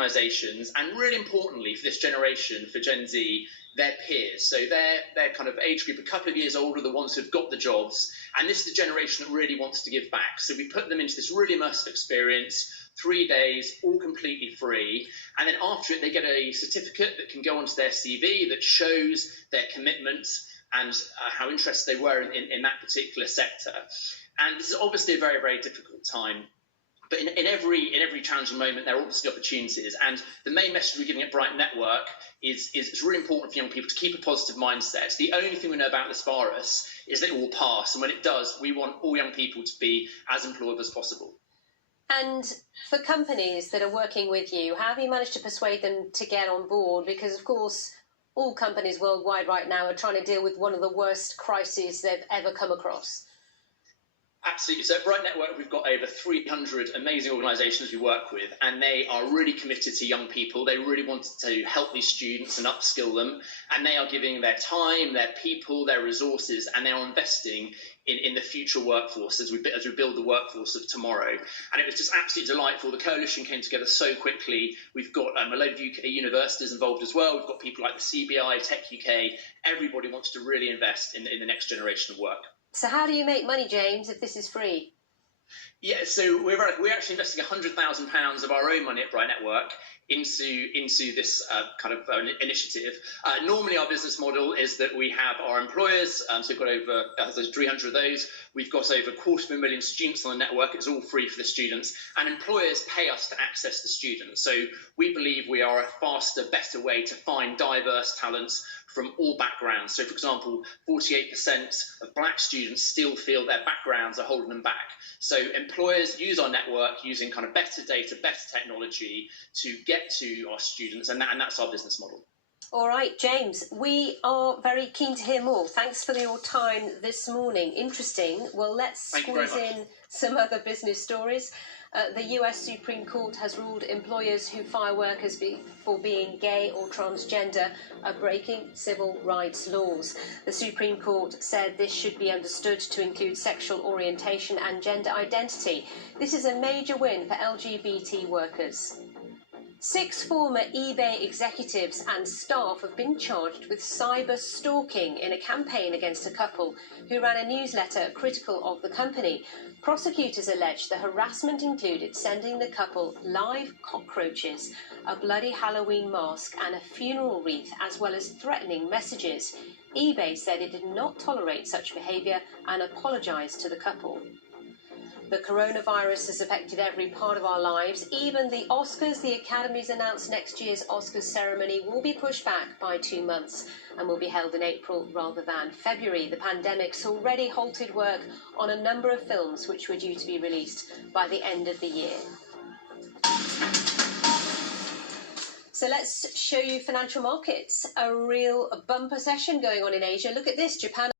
organisations, and really importantly for this generation, for Gen Z, their peers. So they're kind of age group a couple of years older, the ones who've got the jobs, and this is the generation that really wants to give back. So we put them into this really immersive experience, 3 days, all completely free, and then after it they get a certificate that can go onto their CV that shows their commitment and how interested they were in that particular sector. And this is obviously a very, very difficult time. But in every challenging moment, there are obviously opportunities. And the main message we're giving at Bright Network is it's really important for young people to keep a positive mindset. The only thing we know about this virus is that it will pass. And when it does, we want all young people to be as employable as possible. And for companies that are working with you, how have you managed to persuade them to get on board? Because, of course, all companies worldwide right now are trying to deal with one of the worst crises they've ever come across. Absolutely. So at Bright Network, we've got over 300 amazing organisations we work with, and they are really committed to young people. They really want to help these students and upskill them, and they are giving their time, their people, their resources, and they are investing in the future workforce as we build the workforce of tomorrow. And it was just absolutely delightful. The coalition came together so quickly. We've got a load of UK universities involved as well. We've got people like the CBI, Tech UK. Everybody wants to really invest in the next generation of work. So how do you make money, James, if this is free? Yeah, so we're actually investing £100,000 of our own money at Bright Network into this kind of initiative. Normally, our business model is that we have our employers, so we've got over 300 of those. We've got over 250,000 students on the network. It's all free for the students, and employers pay us to access the students. So we believe we are a faster, better way to find diverse talents from all backgrounds. So, for example, 48% of black students still feel their backgrounds are holding them back. So employers use our network using kind of better data, better technology to get to our students, and that's our business model. All right, James, we are very keen to hear more. Thanks for your time this morning. Interesting. Well, let's squeeze in some other business stories. The US Supreme Court has ruled employers who fire workers for being gay or transgender are breaking civil rights laws. The Supreme Court said this should be understood to include sexual orientation and gender identity. This is a major win for LGBT workers. 6 former eBay executives and staff have been charged with cyber stalking in a campaign against a couple who ran a newsletter critical of the company. Prosecutors allege the harassment included sending the couple live cockroaches, a bloody Halloween mask and a funeral wreath, as well as threatening messages. eBay said it did not tolerate such behaviour and apologised to the couple. The coronavirus has affected every part of our lives, even the Oscars. The Academy's announced next year's Oscars ceremony will be pushed back by 2 months and will be held in April rather than February. The pandemic's already halted work on a number of films which were due to be released by the end of the year. So let's show you financial markets. A real bumper session going on in Asia. Look at this, Japan